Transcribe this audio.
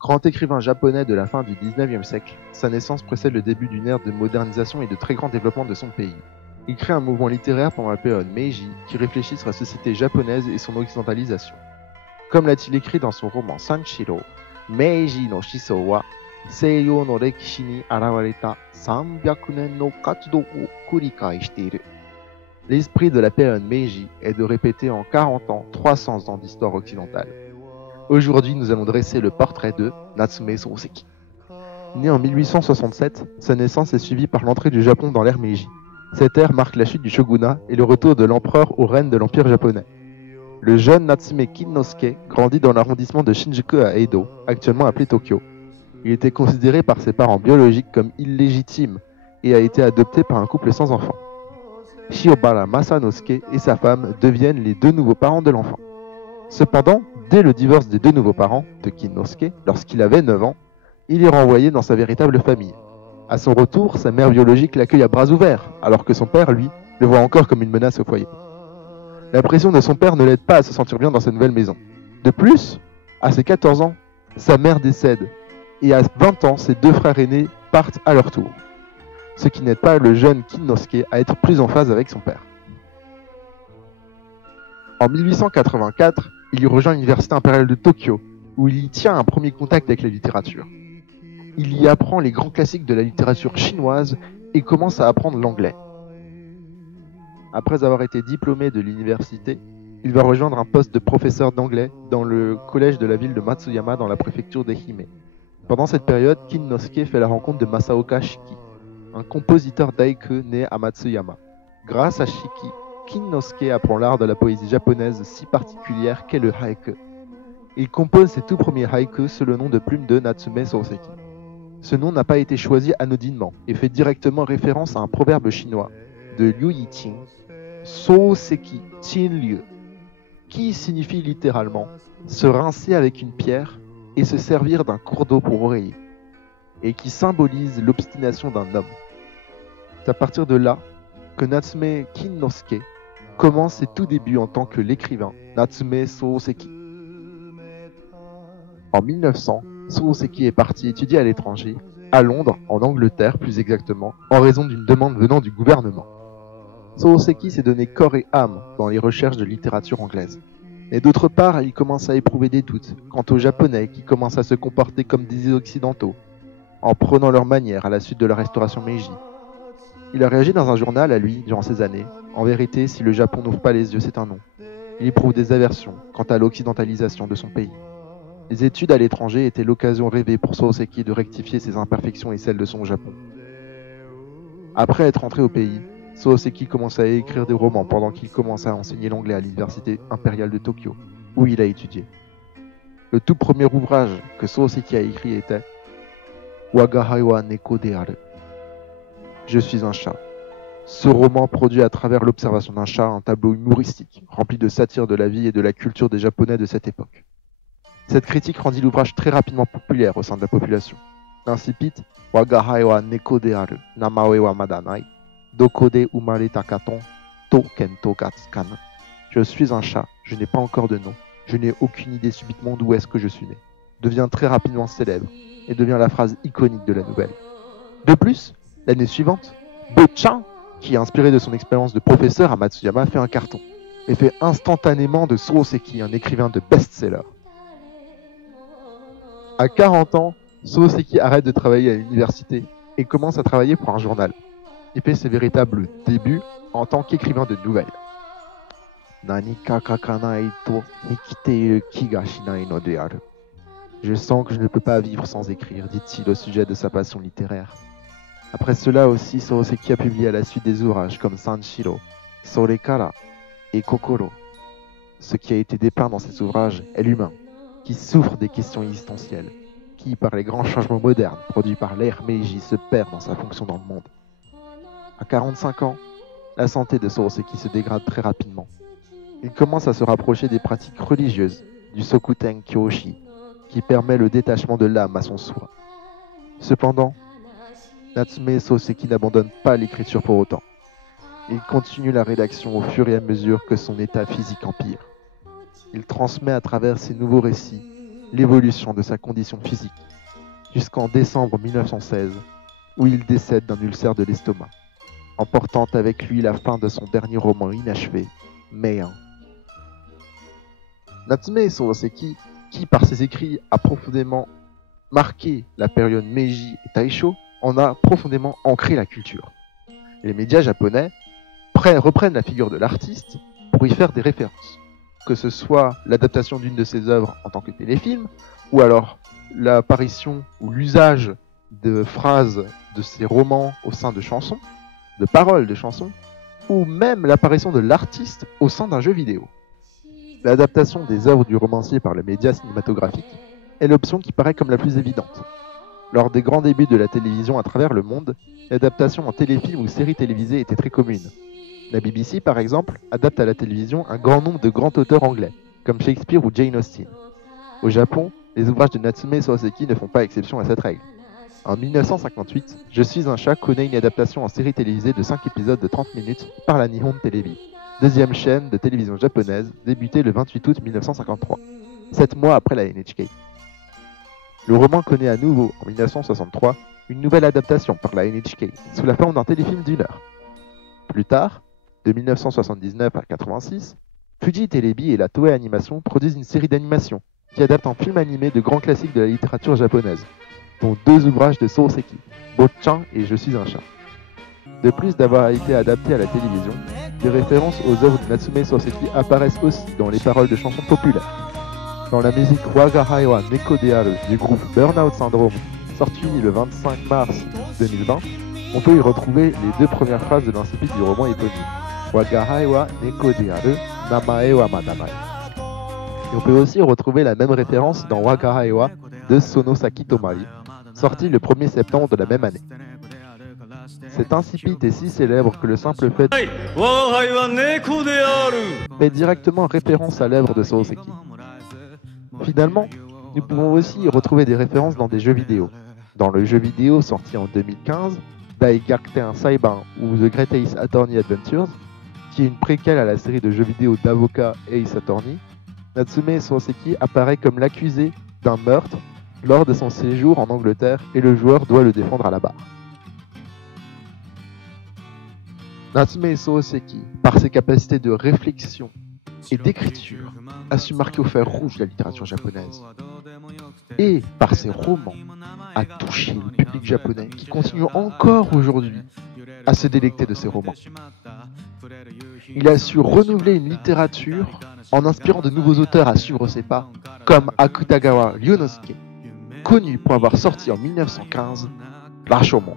Grand écrivain japonais de la fin du XIXe siècle, sa naissance précède le début d'une ère de modernisation et de très grand développement de son pays. Il crée un mouvement littéraire pendant la période Meiji qui réfléchit sur la société japonaise et son occidentalisation. Comme l'a-t-il écrit dans son roman Sanshiro, Meiji no Shisou wa Seiyou no Rekishi ni arawareta 300 nen no katsudo o kurikai shiteiru. L'esprit de la période Meiji est de répéter en 40 ans 300 ans d'histoire occidentale. Aujourd'hui, nous allons dresser le portrait de Natsume Soseki. Né en 1867, sa naissance est suivie par l'entrée du Japon dans l'ère Meiji. Cette ère marque la chute du shogunat et le retour de l'empereur au règne de l'empire japonais. Le jeune Natsume Kinnosuke grandit dans l'arrondissement de Shinjuku à Edo, actuellement appelé Tokyo. Il était considéré par ses parents biologiques comme illégitime et a été adopté par un couple sans enfant. Shiobara Masanosuke et sa femme deviennent les deux nouveaux parents de l'enfant. Cependant, dès le divorce des deux nouveaux parents de Kinnosuke, lorsqu'il avait 9 ans, il est renvoyé dans sa véritable famille. À son retour, sa mère biologique l'accueille à bras ouverts, alors que son père, lui, le voit encore comme une menace au foyer. La pression de son père ne l'aide pas à se sentir bien dans sa nouvelle maison. De plus, à ses 14 ans, sa mère décède, et à 20 ans, ses deux frères aînés partent à leur tour. Ce qui n'aide pas le jeune Kinnosuke à être plus en phase avec son père. En 1884, il y rejoint l'université impériale de Tokyo, où il y tient un premier contact avec la littérature. Il y apprend les grands classiques de la littérature chinoise et commence à apprendre l'anglais. Après avoir été diplômé de l'université, il va rejoindre un poste de professeur d'anglais dans le collège de la ville de Matsuyama dans la préfecture d'Ehime. Pendant cette période, Kinnosuke fait la rencontre de Masaoka Shiki, un compositeur d'haïku né à Matsuyama. Grâce à Shiki, Kinnosuke apprend l'art de la poésie japonaise si particulière qu'est le haïku. Il compose ses tout premiers haïkus sous le nom de plume de Natsume Soseki. Ce nom n'a pas été choisi anodinement et fait directement référence à un proverbe chinois de Liu Yiqing, Soseki Qin Liu, qui signifie littéralement se rincer avec une pierre et se servir d'un cours d'eau pour oreiller, et qui symbolise l'obstination d'un homme. C'est à partir de là que Natsume Kinnosuke commence ses tout débuts en tant que l'écrivain Natsume Soseki. En 1900, Soseki est parti étudier à l'étranger, à Londres, en Angleterre plus exactement, en raison d'une demande venant du gouvernement. Soseki s'est donné corps et âme dans les recherches de littérature anglaise. Et d'autre part, il commence à éprouver des doutes quant aux Japonais qui commencent à se comporter comme des Occidentaux, en prenant leur manière à la suite de la restauration Meiji. Il a réagi dans un journal à lui durant ces années. En vérité, si le Japon n'ouvre pas les yeux, c'est un non. Il éprouve des aversions quant à l'occidentalisation de son pays. Les études à l'étranger étaient l'occasion rêvée pour Soseki de rectifier ses imperfections et celles de son Japon. Après être rentré au pays, Soseki commence à écrire des romans pendant qu'il commence à enseigner l'anglais à l'université impériale de Tokyo, où il a étudié. Le tout premier ouvrage que Soseki a écrit était Wagahai wa neko de aru. Je suis un chat. Ce roman produit à travers l'observation d'un chat un tableau humoristique, rempli de satire de la vie et de la culture des Japonais de cette époque. Cette critique rendit l'ouvrage très rapidement populaire au sein de la population. L'incipit Wagahai wa neko de aru, namae wa mada nai, doko de umareta katon, to kento ga tsukanu. Je suis un chat, je n'ai pas encore de nom, je n'ai aucune idée subitement d'où est-ce que je suis né. Devient très rapidement célèbre et devient la phrase iconique de la nouvelle. De plus, l'année suivante, Bo-chan, qui est inspiré de son expérience de professeur à Matsuyama, fait un carton et fait instantanément de Soseki un écrivain de best-seller. À 40 ans, Soseki arrête de travailler à l'université et commence à travailler pour un journal. Il fait ses véritables débuts en tant qu'écrivain de nouvelles. Nanika kakanai to nikiteiru kiga shinai no de aru. Je sens que je ne peux pas vivre sans écrire, dit-il au sujet de sa passion littéraire. Après cela aussi, Soseki a publié à la suite des ouvrages comme Sanshiro, Sorekara et Kokoro. Ce qui a été dépeint dans ces ouvrages est l'humain, qui souffre des questions existentielles, qui, par les grands changements modernes produits par l'ère Meiji, se perd dans sa fonction dans le monde. À 45 ans, la santé de Soseki se dégrade très rapidement. Il commence à se rapprocher des pratiques religieuses du Sokuten Kyoshi, qui permet le détachement de l'âme à son soi. Cependant, Natsume Soseki n'abandonne pas l'écriture pour autant. Il continue la rédaction au fur et à mesure que son état physique empire. Il transmet à travers ses nouveaux récits l'évolution de sa condition physique, jusqu'en décembre 1916, où il décède d'un ulcère de l'estomac, emportant avec lui la fin de son dernier roman inachevé, Meian. Natsume Soseki, qui par ses écrits a profondément marqué la période Meiji et Taisho, en a profondément ancré la culture. Et les médias japonais reprennent la figure de l'artiste pour y faire des références, que ce soit l'adaptation d'une de ses œuvres en tant que téléfilm, ou alors l'apparition ou l'usage de phrases de ses romans au sein de chansons, de paroles de chansons, ou même l'apparition de l'artiste au sein d'un jeu vidéo. L'adaptation des œuvres du romancier par le média cinématographique est l'option qui paraît comme la plus évidente. Lors des grands débuts de la télévision à travers le monde, l'adaptation en téléfilm ou série télévisée était très commune. La BBC, par exemple, adapte à la télévision un grand nombre de grands auteurs anglais, comme Shakespeare ou Jane Austen. Au Japon, les ouvrages de Natsume Soseki ne font pas exception à cette règle. En 1958, Je suis un chat connaît une adaptation en série télévisée de 5 épisodes de 30 minutes par la Nihon Televi, deuxième chaîne de télévision japonaise, débutée le 28 août 1953, 7 mois après la NHK. Le roman connaît à nouveau, en 1963, une nouvelle adaptation par la NHK, sous la forme d'un téléfilm d'1 heure. Plus tard, de 1979 à 1986, Fuji Telebi et la Toei Animation produisent une série d'animation qui adapte en film animé de grands classiques de la littérature japonaise, dont 2 ouvrages de Soseki, Botchan et Je suis un chat. De plus d'avoir été adapté à la télévision, des références aux œuvres de Natsume Soseki apparaissent aussi dans les paroles de chansons populaires. Dans la musique Wagahai wa Neko de Aru du groupe Burnout Syndrome, sorti le 25 mars 2020, on peut y retrouver les 2 premières phrases de l'incipit du roman éponyme. Wagahai wa Neko de Aru, Namae wa Manamai. Et on peut aussi retrouver la même référence dans Wagahai wa de Sonosaki Tomari, sorti le 1er septembre de la même année. Cet incipit est si célèbre que le simple fait fait directement référence à l'œuvre de Soseki. Finalement, nous pouvons aussi y retrouver des références dans des jeux vidéo. Dans le jeu vidéo sorti en 2015, Daigakuten Saiban ou The Great Ace Attorney Adventures, qui est une préquelle à la série de jeux vidéo d'avocat Ace Attorney, Natsume Soseki apparaît comme l'accusé d'un meurtre lors de son séjour en Angleterre et le joueur doit le défendre à la barre. Natsume Soseki, par ses capacités de réflexion et d'écriture, a su marquer au fer rouge la littérature japonaise. Et, par ses romans, a touché le public japonais qui continue encore aujourd'hui à se délecter de ses romans. Il a su renouveler une littérature en inspirant de nouveaux auteurs à suivre ses pas, comme Akutagawa Ryunosuke, connu pour avoir sorti en 1915 Rashomon.